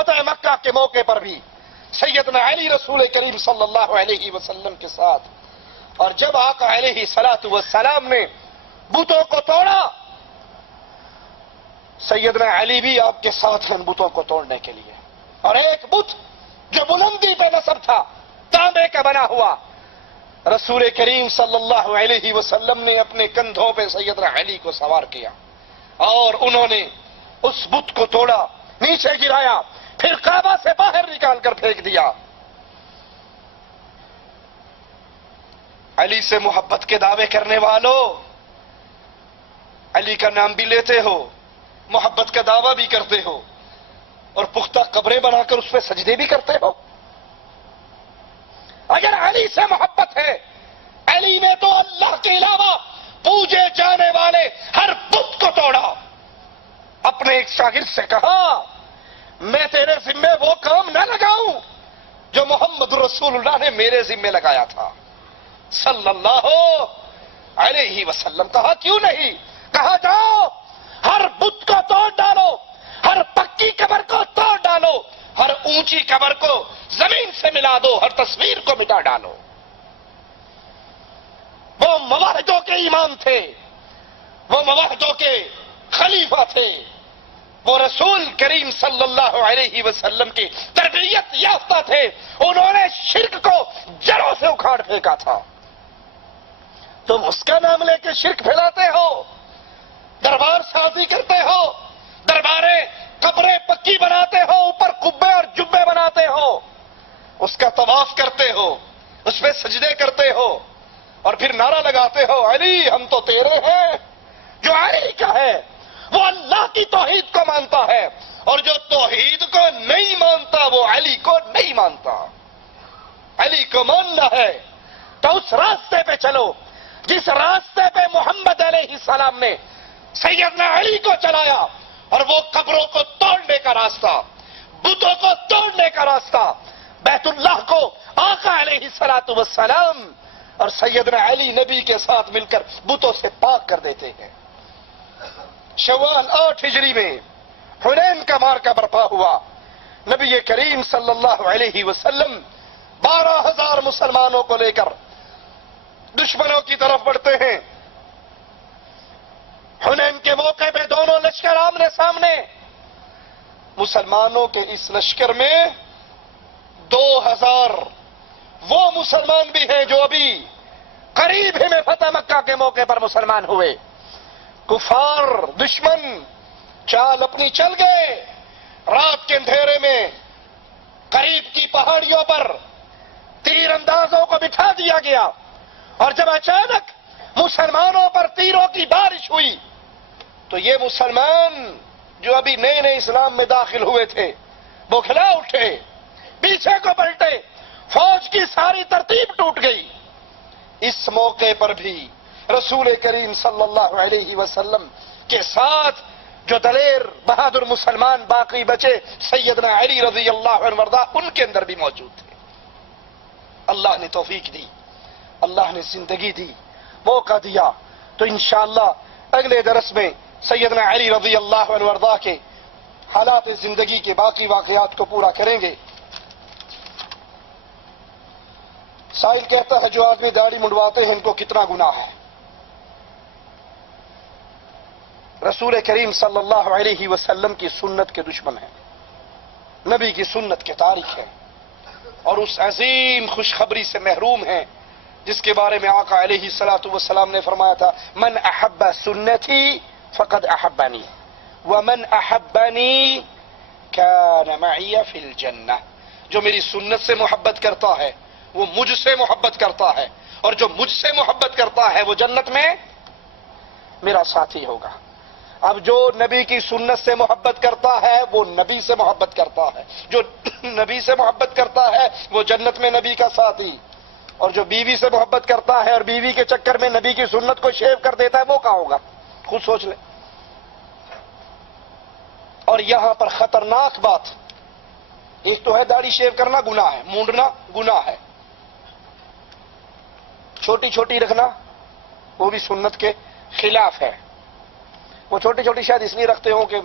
فتح مکہ کے موقع پر بھی سیدنا علی رسول کریم صلی اللہ علیہ وسلم کے ساتھ، اور جب آقا علیہ الصلوۃ والسلام نے بتوں کو توڑا، سیدنا علی بھی آپ کے ساتھ ہیں بتوں کو توڑنے کے لیے. اور ایک بت جو بلندی پہ نصب تھا، تانبے کا بنا ہوا، رسول کریم صلی اللہ علیہ وسلم نے اپنے کندھوں پہ سیدنا علی کو سوار کیا اور انہوں نے اس بت کو توڑا، نیچے گرایا، پھر کعبہ سے باہر نکال کر پھینک دیا. علی سے محبت کے دعوے کرنے والوں، علی کا نام بھی لیتے ہو، محبت کا دعویٰ بھی کرتے ہو، اور پختہ قبریں بنا کر اس پہ سجدے بھی کرتے ہو. اگر علی سے محبت ہے، علی نے تو اللہ کے علاوہ پوجے جانے والے ہر بت کو توڑا. اپنے ایک شاگرد سے کہا، میں تیرے ذمے وہ کام نہ لگاؤں جو محمد رسول اللہ نے میرے ذمے لگایا تھا صلی اللہ علیہ وسلم. کہا کیوں نہیں؟ کہا جاؤ ہر بت کو توڑ ڈالو، ہر پکی قبر کو توڑ ڈالو، ہر اونچی قبر کو زمین سے ملا دو، ہر تصویر کو مٹا ڈالو. وہ مواحدوں کے امام تھے، وہ مواحدوں کے خلیفہ تھے، وہ رسول کریم صلی اللہ علیہ وسلم کی تربیت یافتہ تھے. انہوں نے شرک کو جڑوں سے اکھاڑ پھینکا تھا. تم اس کا نام لے کے شرک پھیلاتے ہو، دربار سازی کرتے ہو، درباریں قبریں پکی بناتے ہو، اوپر قبے اور جبے بناتے ہو، اس کا طواف کرتے ہو، اس پہ سجدے کرتے ہو، اور پھر نعرہ لگاتے ہو علی ہم تو تیرے ہیں. جو علی کا ہے وہ اللہ کی توحید کو مانتا ہے، اور جو توحید کو نہیں مانتا وہ علی کو نہیں مانتا. علی کو ماننا ہے تو اس راستے پہ چلو جس راستے پہ محمد علیہ السلام نے سیدنا علی کو چلایا، اور وہ قبروں کو توڑنے کا راستہ، بتوں کو توڑنے کا راستہ، بیت اللہ کو آقا علیہ الصلوۃ والسلام اور سیدنا علی نبی کے ساتھ مل کر بتوں سے پاک کر دیتے ہیں. شوال 8 ہجری میں حنین کا معرکہ برپا ہوا. نبی کریم صلی اللہ علیہ وسلم 12,000 مسلمانوں کو لے کر دشمنوں کی طرف بڑھتے ہیں. حنین کے موقع پہ دونوں لشکر آمنے سامنے. مسلمانوں کے اس لشکر میں 2,000 وہ مسلمان بھی ہیں جو ابھی قریب ہی میں فتح مکہ کے موقع پر مسلمان ہوئے. کفار دشمن چال اپنی چل گئے. رات کے اندھیرے میں قریب کی پہاڑیوں پر تیر اندازوں کو بٹھا دیا گیا، اور جب اچانک مسلمانوں پر تیروں کی بارش ہوئی تو یہ مسلمان جو ابھی نئے نئے اسلام میں داخل ہوئے تھے بوکھلا اٹھے، پیچھے کو پلٹے، فوج کی ساری ترتیب ٹوٹ گئی. اس موقع پر بھی رسول کریم صلی اللہ علیہ وسلم کے ساتھ جو دلیر بہادر مسلمان باقی بچے سیدنا علی رضی اللہ عنہ وارضا، ان کے اندر بھی موجود تھے. اللہ نے توفیق دی، اللہ نے زندگی دی، موقع دیا تو انشاءاللہ اگلے درس میں سیدنا علی رضی اللہ عنہ وارضا کے حالات زندگی کے باقی واقعات کو پورا کریں گے. سائل کہتا ہے جو آدمی داڑھی منڈواتے ہیں ان کو کتنا گناہ ہے؟ رسول کریم صلی اللہ علیہ وسلم کی سنت کے دشمن ہیں، نبی کی سنت کے تاریخ ہیں، اور اس عظیم خوشخبری سے محروم ہیں جس کے بارے میں آقا علیہ الصلوۃ والسلام نے فرمایا تھا من احب سنتی فقد احبنی ومن احبنی کان معی فی الجنہ. جو میری سنت سے محبت کرتا ہے وہ مجھ سے محبت کرتا ہے، اور جو مجھ سے محبت کرتا ہے وہ جنت میں میرا ساتھی ہوگا. اب جو نبی کی سنت سے محبت کرتا ہے وہ نبی سے محبت کرتا ہے، جو نبی سے محبت کرتا ہے وہ جنت میں نبی کا ساتھی، اور جو بیوی سے محبت کرتا ہے اور بیوی کے چکر میں نبی کی سنت کو شیو کر دیتا ہے وہ کہاں ہوگا؟ خود سوچ لیں. اور یہاں پر خطرناک بات، ایک تو ہے داڑھی شیو کرنا گناہ ہے، مونڈنا گناہ ہے، چھوٹی چھوٹی رکھنا وہ بھی سنت کے خلاف ہے. وہ چھوٹی چھوٹی شاید اس لیے رکھتے ہوں کہ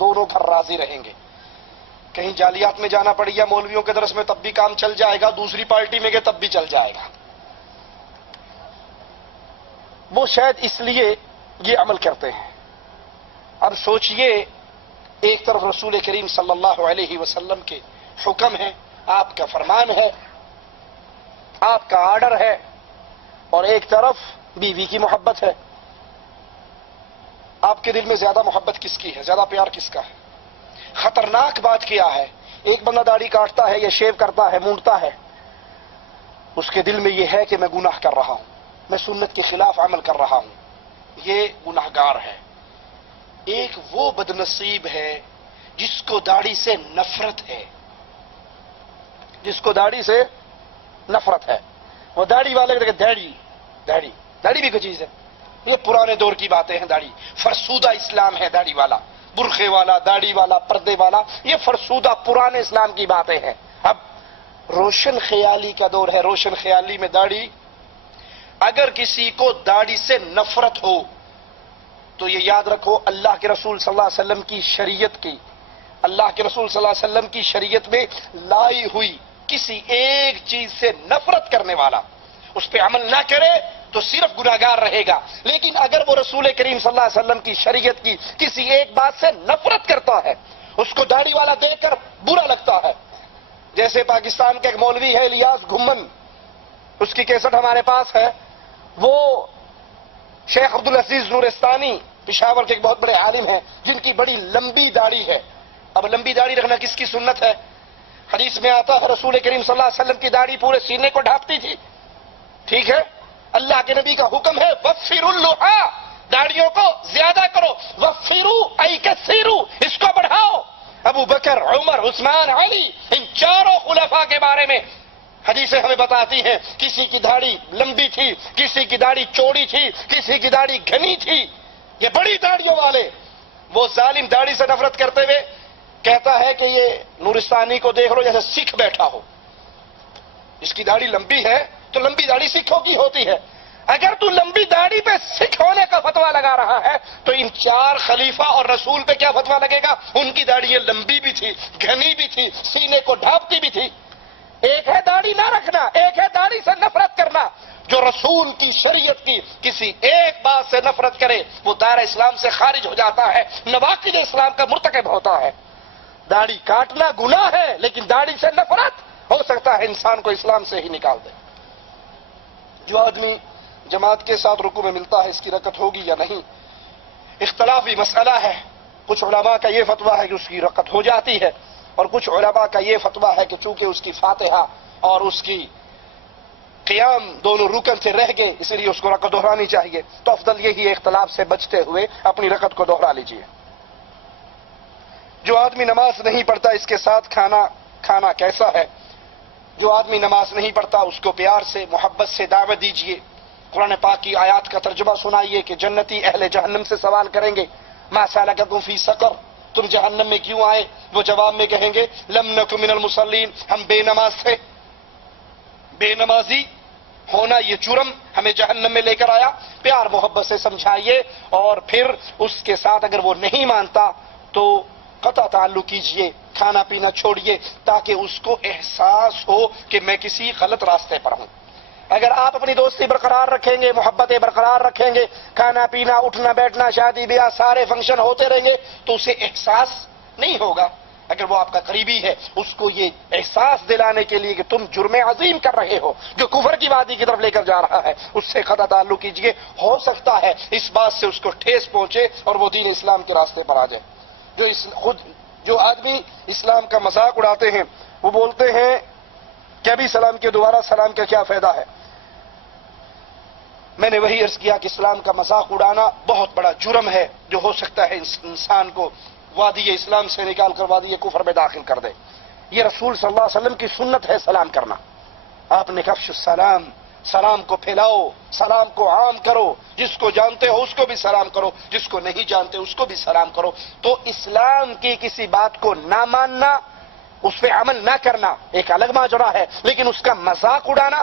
دونوں گھر راضی رہیں گے. کہیں جالیات میں جانا پڑ گیا مولویوں کے درس میں تب بھی کام چل جائے گا، دوسری پارٹی میں گئے تب بھی چل جائے گا. وہ شاید اس لیے یہ عمل کرتے ہیں. اب سوچئے، ایک طرف رسول کریم صلی اللہ علیہ وسلم کے حکم ہے، آپ کا فرمان ہے، آپ کا آرڈر ہے، اور ایک طرف بیوی کی محبت ہے. آپ کے دل میں زیادہ محبت کس کی ہے؟ زیادہ پیار کس کا ہے؟ خطرناک بات کیا ہے، ایک بندہ داڑھی کاٹتا ہے یا شیو کرتا ہے، مونڈتا ہے، اس کے دل میں یہ ہے کہ میں گناہ کر رہا ہوں، میں سنت کے خلاف عمل کر رہا ہوں، یہ گناہگار ہے. ایک وہ بدنصیب ہے جس کو داڑھی سے نفرت ہے، جس کو داڑھی سے نفرت ہے. وہ داڑھی والے کہ داڑھی بھی کوئی چیز ہے. یہ پرانے دور کی باتیں ہیں. داڑھی فرسودہ اسلام ہے. داڑھی والا، برخے والا، داڑھی والا، پردے والا، یہ فرسودہ پرانے اسلام کی باتیں ہیں. اب روشن خیالی کا دور ہے. روشن خیالی میں داڑھی، اگر کسی کو داڑھی سے نفرت ہو تو یہ یاد رکھو، اللہ کے رسول صلی اللہ علیہ وسلم کی شریعت کی، اللہ کے رسول صلی اللہ علیہ وسلم کی شریعت میں لائی ہوئی کسی ایک چیز سے نفرت کرنے والا اس پہ عمل نہ کرے تو صرف گناہگار رہے گا. لیکن اگر وہ رسول کریم صلی اللہ علیہ وسلم کی شریعت کی کسی ایک بات سے نفرت کرتا ہے، اس کو داڑھی والا دیکھ کر برا لگتا ہے، جیسے پاکستان کا ایک مولوی ہے الیاس گھمن، اس کی کیسٹ ہمارے پاس ہے. وہ شیخ عبدالعزیز نورستانی پشاور کے ایک بہت بڑے عالم ہیں جن کی بڑی لمبی داڑھی ہے. اب لمبی داڑھی رکھنا کس کی سنت ہے؟ حدیث میں آتا ہے رسول کریم صلی اللہ علیہ وسلم کی داڑھی پورے سینے کو ڈھانپتی تھی. ٹھیک ہے، اللہ کے نبی کا حکم ہے وفروا اللحى، داڑھیوں کو زیادہ کرو. وفروا ای کثیروا، اس کو بڑھاؤ. ابو بکر، عمر، عثمان، علی، ان چاروں خلفاء کے بارے میں حدیثیں ہمیں بتاتی ہیں کسی کی داڑھی لمبی تھی، کسی کی داڑھی چوڑی تھی، کسی کی داڑھی گھنی تھی. یہ بڑی داڑھیوں والے، وہ ظالم داڑھی سے نفرت کرتے ہوئے کہتا ہے کہ یہ نورستانی کو دیکھ لو جیسے سکھ بیٹھا ہو. اس کی داڑھی لمبی ہے تو لمبی داڑھی سکھوں کی ہوتی ہے. اگر تو لمبی داڑھی پہ سکھ ہونے کا فتویٰ لگا رہا ہے تو ان چار خلیفہ اور رسول پہ کیا فتویٰ لگے گا؟ ان کی داڑھی لمبی بھی تھی، گھنی بھی تھی، سینے کو ڈھانپتی بھی تھی. ایک ہے داڑھی نہ رکھنا، ایک ہے داڑھی سے نفرت کرنا. جو رسول کی شریعت کی کسی ایک بات سے نفرت کرے وہ دائرہ اسلام سے خارج ہو جاتا ہے، نواقض اسلام کا مرتکب ہوتا ہے. داڑھی کاٹنا گناہ ہے، لیکن داڑھی سے نفرت ہو سکتا ہے انسان کو اسلام سے ہی نکال دے. جو آدمی جماعت کے ساتھ رکوع میں ملتا ہے اس کی رکعت ہوگی یا نہیں، اختلافی مسئلہ ہے. کچھ علماء کا یہ فتویٰ ہے کہ اس کی رکعت ہو جاتی ہے، اور کچھ علماء کا یہ فتویٰ ہے کہ چونکہ اس کی فاتحہ اور اس کی قیام دونوں رکن سے رہ گئے اس لیے اس کو رکعت دہرانی چاہیے. تو افضل یہی اختلاف سے بچتے ہوئے اپنی رکعت کو دوہرا لیجیے. جو آدمی نماز نہیں پڑھتا اس کے ساتھ کھانا کیسا ہے؟ جو آدمی نماز نہیں پڑھتا اس کو پیار سے، محبت سے دعوت دیجیے. قرآن پاک کی آیات کا ترجمہ سنائیے کہ جنتی اہل جہنم سے سوال کریں گے ما سلککم فی سقر، تم جہنم میں کیوں آئے؟ وہ جواب میں کہیں گے لم نک من المصلین، ہم بے نماز تھے. بے نمازی ہونا یہ جرم ہمیں جہنم میں لے کر آیا. پیار محبت سے سمجھائیے، اور پھر اس کے ساتھ اگر وہ نہیں مانتا تو قطع تعلق کیجئے، کھانا پینا چھوڑیے، تاکہ اس کو احساس ہو کہ میں کسی غلط راستے پر ہوں. اگر آپ اپنی دوستی برقرار رکھیں گے، محبتیں برقرار رکھیں گے، کھانا پینا، اٹھنا بیٹھنا، شادی بیاہ سارے فنکشن ہوتے رہیں گے تو اسے احساس نہیں ہوگا. اگر وہ آپ کا قریبی ہے اس کو یہ احساس دلانے کے لیے کہ تم جرم عظیم کر رہے ہو جو کفر کی وادی کی طرف لے کر جا رہا ہے، اس سے قطع تعلق کیجئے. ہو سکتا ہے اس بات سے اس کو ٹھیس پہنچے اور وہ دین اسلام کے راستے پر آ جائے. جو آدمی اسلام کا مذاق اڑاتے ہیں وہ بولتے ہیں کہ ابھی سلام کے دوبارہ سلام کا کیا فائدہ ہے. میں نے وہی عرض کیا کہ اسلام کا مذاق اڑانا بہت بڑا جرم ہے جو ہو سکتا ہے انسان کو وادی اسلام سے نکال کر وادی کفر میں داخل کر دے. یہ رسول صلی اللہ علیہ وسلم کی سنت ہے سلام کرنا. آپ نے کفش السلام، سلام کو پھیلاؤ، سلام کو عام کرو، جس کو جانتے ہو اس کو بھی سلام کرو، جس کو نہیں جانتے اس کو بھی سلام کرو. تو اسلام کی کسی بات کو نہ ماننا، اس پہ عمل نہ کرنا ایک الگ ماجرا ہے، لیکن اس کا مذاق اڑانا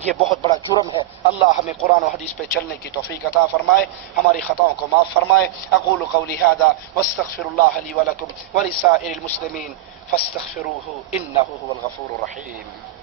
یہ بہت بڑا جرم ہے۔ اللہ ہمیں قرآن و حدیث پہ چلنے کی توفیق عطا فرمائے، ہماری خطاؤں کو معاف فرمائے۔ اقول قولی ھذا واستغفر اللہ لی ولکم ولسائر المسلمین فاستغفروہ انہ هو الغفور الرحیم۔